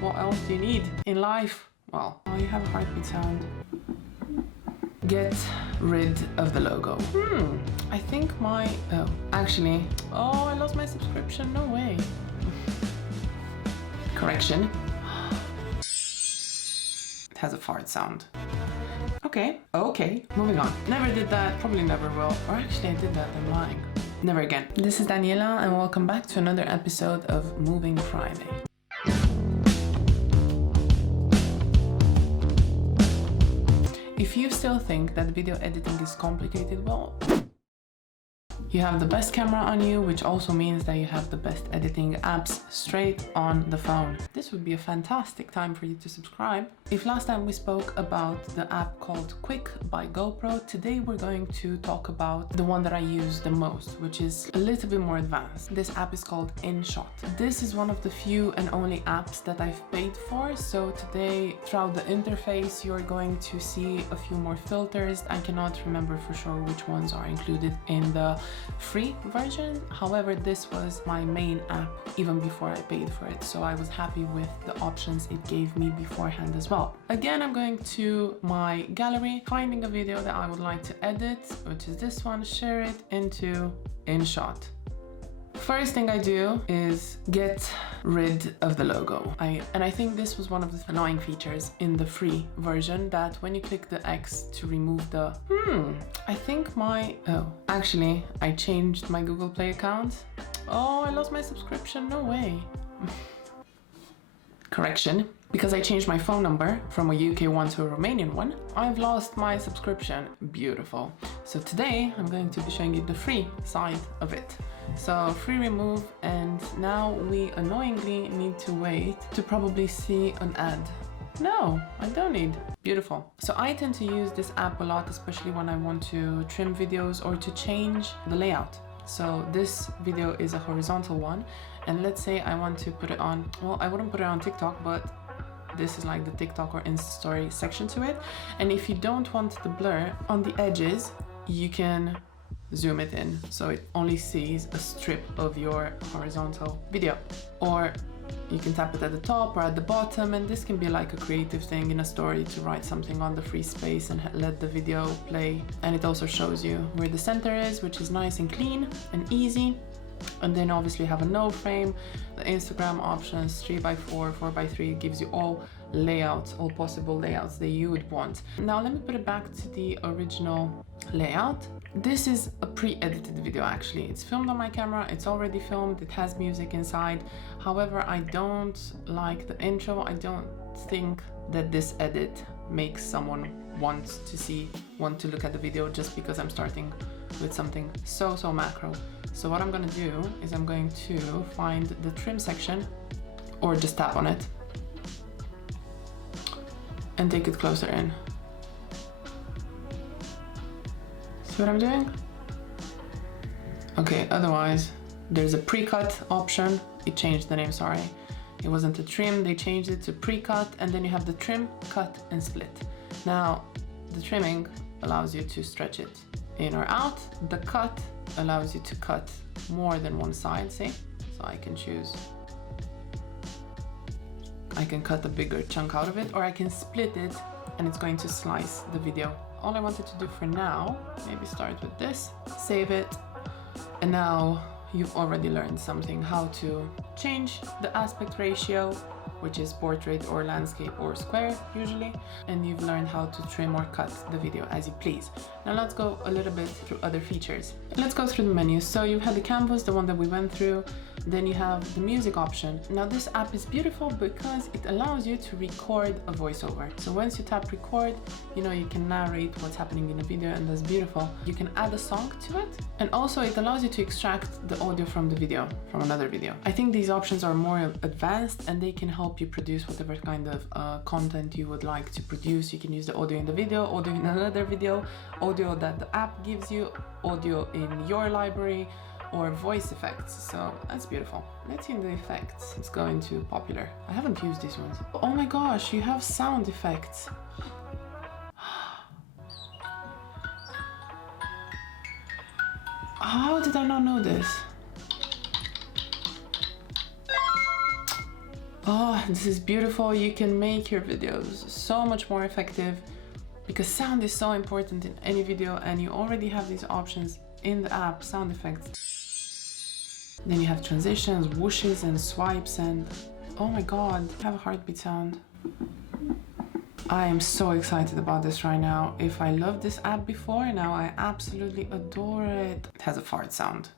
What else do you need in life? Well, you have a heartbeat sound. Get rid of the logo. I think my... Oh, actually... Oh, I lost my subscription. No way. Correction. It has a fart sound. Okay, moving on. Never did that, probably never will. Or actually I did that, I'm lying. Never again. This is Daniela and welcome back to another episode of Moving Friday. If you still think that video editing is complicated, well, you have the best camera on you, which also means that you have the best editing apps straight on the phone. This would be a fantastic time for you to subscribe. If last time we spoke about the app called Quik by GoPro, today we're going to talk about the one that I use the most, which is a little bit more advanced. This app is called InShot. This is one of the few and only apps that I've paid for. So today, throughout the interface, you're going to see a few more filters. I cannot remember for sure which ones are included in the free version. However, this was my main app even before I paid for it, so I was happy with the options it gave me beforehand as well. Again, I'm going to my gallery, finding a video that I would like to edit, which is this one, share it into InShot. First thing I do is get rid of the logo. I think this was one of the annoying features in the free version, that when you click the X to remove the... I think my... Oh, actually, I changed my Google Play account. Oh, I lost my subscription, no way. Correction. Because I changed my phone number from a UK one to a Romanian one, I've lost my subscription. Beautiful. So today I'm going to be showing you the free side of it. So free remove, and now we annoyingly need to wait to probably see an ad. No, I don't need. Beautiful. So I tend to use this app a lot, especially when I want to trim videos or to change the layout. So this video is a horizontal one, and let's say I want to put it on, well, I wouldn't put it on TikTok, but this is like the TikTok or Insta story section to it. And if you don't want the blur on the edges, you can zoom it in so it only sees a strip of your horizontal video. Or you can tap it at the top or at the bottom, and this can be like a creative thing in a story to write something on the free space and let the video play. And it also shows you where the center is, which is nice and clean and easy. And then obviously have a no frame, the Instagram options, 3x4, 4x3, gives you all layouts, all possible layouts that you would want. Now let me put it back to the original layout. This is a pre-edited video actually. It's filmed on my camera, it's already filmed, it has music inside. However, I don't like the intro. I don't think that this edit makes someone want to look at the video just because I'm starting with something so macro. So what I'm gonna do is I'm going to find the trim section, or just tap on it and take it closer in. See what I'm doing? Okay, otherwise there's a pre-cut option. It changed the name, sorry. It wasn't a trim, they changed it to pre-cut, and then you have the trim, cut, and split. Now, the trimming allows you to stretch it in or out. The cut allows you to cut more than one side, see? So I can choose. I can cut a bigger chunk out of it, or I can split it and it's going to slice the video. All I wanted to do for now, maybe start with this, save it, and now you've already learned something, how to change the aspect ratio, which is portrait or landscape or square usually, and you've learned how to trim or cut the video as you please. Now let's go a little bit through other features. Let's go through the menus. So you've had the canvas, the one that we went through, then you have the music option. Now this app is beautiful because it allows you to record a voiceover. So once you tap record, you know, you can narrate what's happening in a video, and that's beautiful. You can add a song to it, and also it allows you to extract the audio from the video, from another video. I think these options are more advanced and they can help you produce whatever kind of content you would like to produce. You can use the audio in the video, audio in another video, audio that the app gives you, audio in your library, or voice effects. So that's beautiful. Let's see the effects. Let's go into popular. I haven't used these ones. Oh my gosh, you have sound effects. How did I not know this? Oh, this is beautiful. You can make your videos so much more effective because sound is so important in any video, and you already have these options in the app, sound effects. Then you have transitions, whooshes and swipes, and oh my god, I have a heartbeat sound. I am so excited about this right now. If I loved this app before, now I absolutely adore it. It has a fart sound.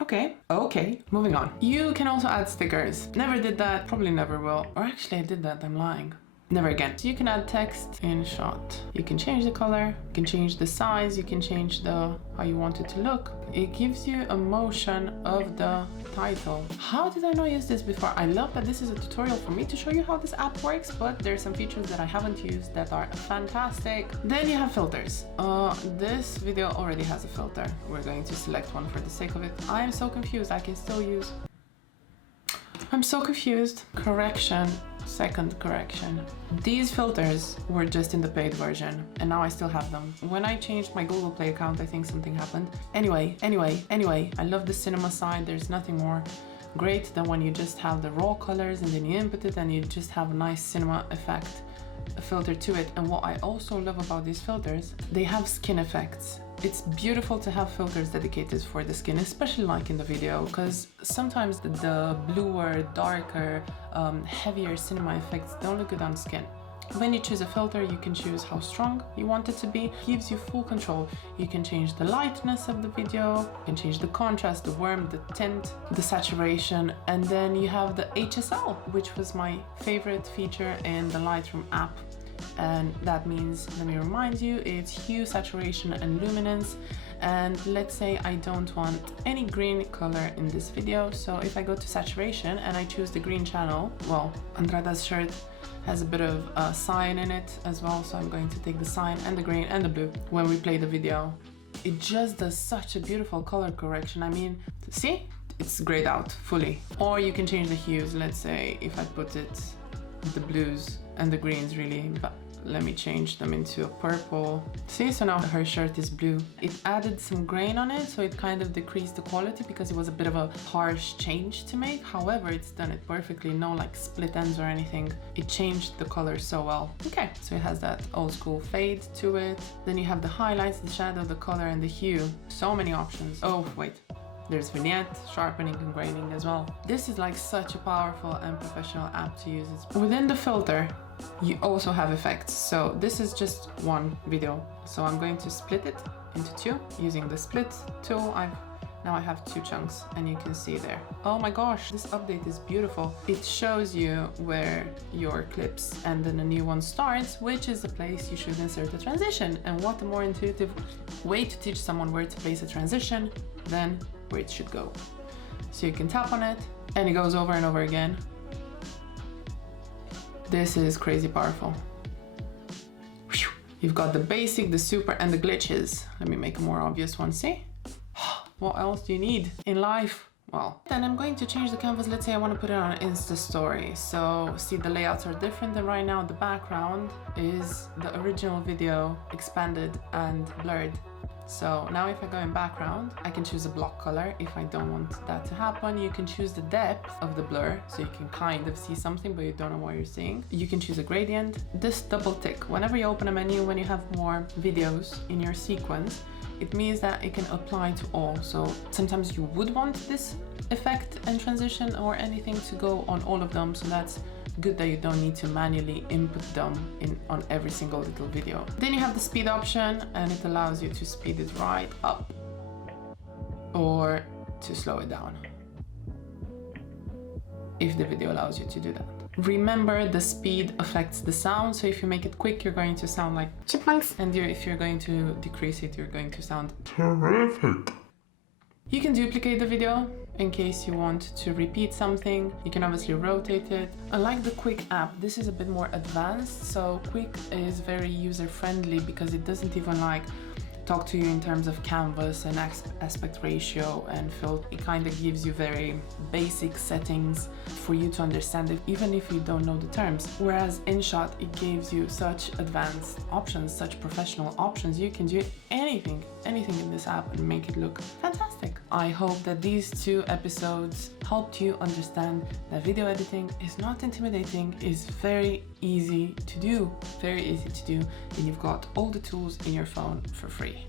Okay, moving on. You can also add stickers. Never did that, probably never will. Or actually I did that, I'm lying. Never again. So you can add text in InShot. You can change the color, you can change the size, you can change how you want it to look. It gives you a motion of the title. How did I not use this before? I love that this is a tutorial for me to show you how this app works, but there's some features that I haven't used that are fantastic. Then you have filters. This video already has a filter. We're going to select one for the sake of it. I am so confused. I can still use... I'm so confused. Correction. Second correction. These filters were just in the paid version, and now I still have them. When I changed my Google Play account, I think something happened. Anyway, I love the cinema side. There's nothing more great than when you just have the raw colors and then you input it and you just have a nice cinema effect, a filter to it. And what I also love about these filters, they have skin effects. It's beautiful to have filters dedicated for the skin, especially like in the video, because sometimes the bluer, darker, heavier cinema effects don't look good on skin. When you choose a filter, you can choose how strong you want it to be. It gives you full control. You can change the lightness of the video, you can change the contrast, the warmth, the tint, the saturation, and then you have the HSL, which was my favorite feature in the Lightroom app. And that means, let me remind you, it's hue, saturation and luminance. And let's say I don't want any green color in this video, so if I go to saturation and I choose the green channel, well, Andrada's shirt has a bit of cyan in it as well, so I'm going to take the cyan and the green and the blue when we play the video. It just does such a beautiful color correction. I mean, see? It's grayed out fully. Or you can change the hues. Let's say if I put it the blues and the greens really, but let me change them into a purple. See, so now her shirt is blue. It added some grain on it, so it kind of decreased the quality because it was a bit of a harsh change to make. However, it's done it perfectly, no like split ends or anything. It changed the color so well. Okay, so it has that old school fade to it. Then you have the highlights, the shadow, the color and the hue. So many options. Oh, wait. There's vignette, sharpening and graining as well. This is like such a powerful and professional app to use. Within the filter, you also have effects. So this is just one video. So I'm going to split it into two using the split tool. Now I have two chunks and you can see there. Oh my gosh, this update is beautiful. It shows you where your clips and then a new one starts, which is the place you should insert a transition. And what a more intuitive way to teach someone where to place a transition than where it should go. So you can tap on it and it goes over and over again. This is crazy powerful. You've got the basic, the super and the glitches. Let me make a more obvious one, see? What else do you need in life? Well, then I'm going to change the canvas. Let's say I want to put it on Insta story. So see, the layouts are different, and right now the background is the original video expanded and blurred. So now if I go in background, I can choose a block color. If I don't want that to happen, you can choose the depth of the blur, so you can kind of see something, but you don't know what you're seeing. You can choose a gradient. This double tick, whenever you open a menu, when you have more videos in your sequence, it means that it can apply to all. So sometimes you would want this effect and transition or anything to go on all of them. So that's good that you don't need to manually input them on every single little video. Then you have the speed option, and it allows you to speed it right up or to slow it down if the video allows you to do that. Remember, the speed affects the sound, so if you make it quick, you're going to sound like chipmunks, and if you're going to decrease it, you're going to sound terrific. You can duplicate the video in case you want to repeat something. You can obviously rotate it. Unlike the Quik app, this is a bit more advanced. So Quik is very user-friendly because it doesn't even like talk to you in terms of canvas and aspect ratio and filter. It kind of gives you very basic settings for you to understand it, even if you don't know the terms. Whereas InShot, it gives you such advanced options, such professional options. You can do anything in this app and make it look fantastic. I hope that these 2 episodes helped you understand that video editing is not intimidating, is very easy to do, and you've got all the tools in your phone for free.